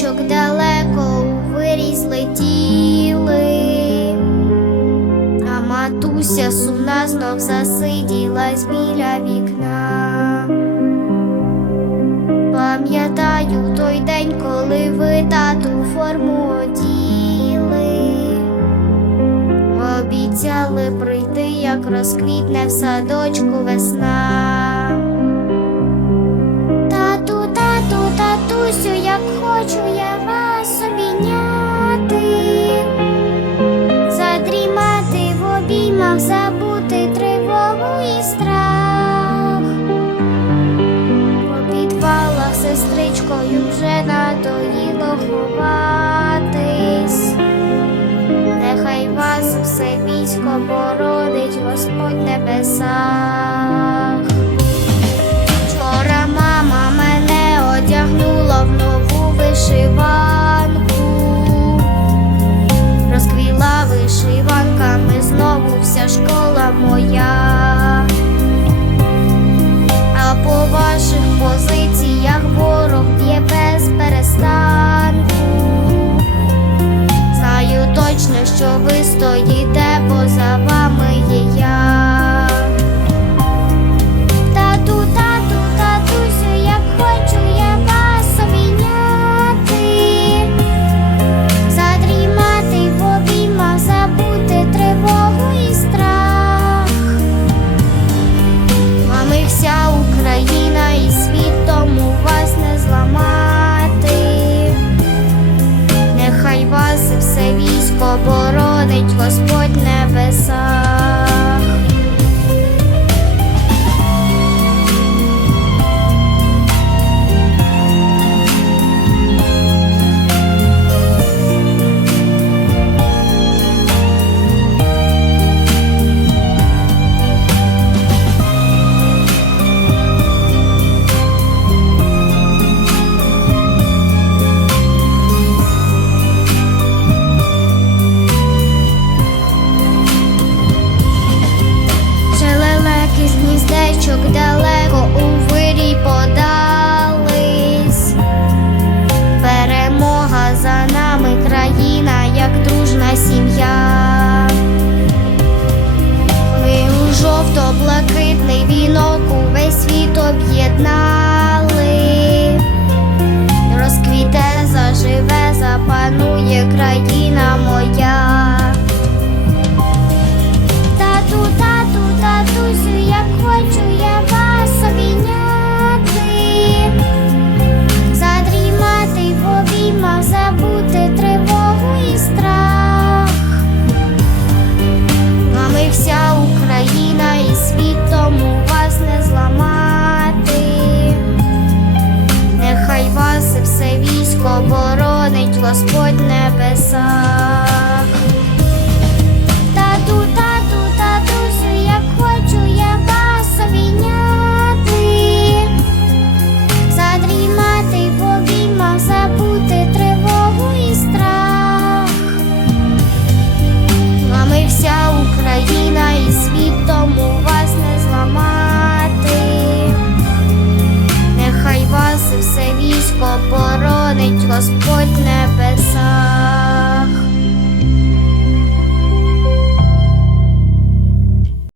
зірочок далеко у виріз летіли, а матуся сумна знов засиділась біля вікна. Пам'ятаю той день, коли ви тату форму оділи, обіцяли прийти, як розквітне в садочку весна. Тату, тату, татусю як хочу я вас обійняти, задрімати в обіймах, забути тривогу і страх. По підвалах сестричкою вже надоїло ховатись. Нехай вас все військо боронить Господь в моя. А по ваших позиціях ворог б'є без гніздечок далеко у вирій подались. Перемога за нами, країна, як дружна сім'я. Ми у жовто-блакитний вінок увесь світ об'єднали. Розквіте, заживе, запанує країна моя. Господь небеса. Господь небес.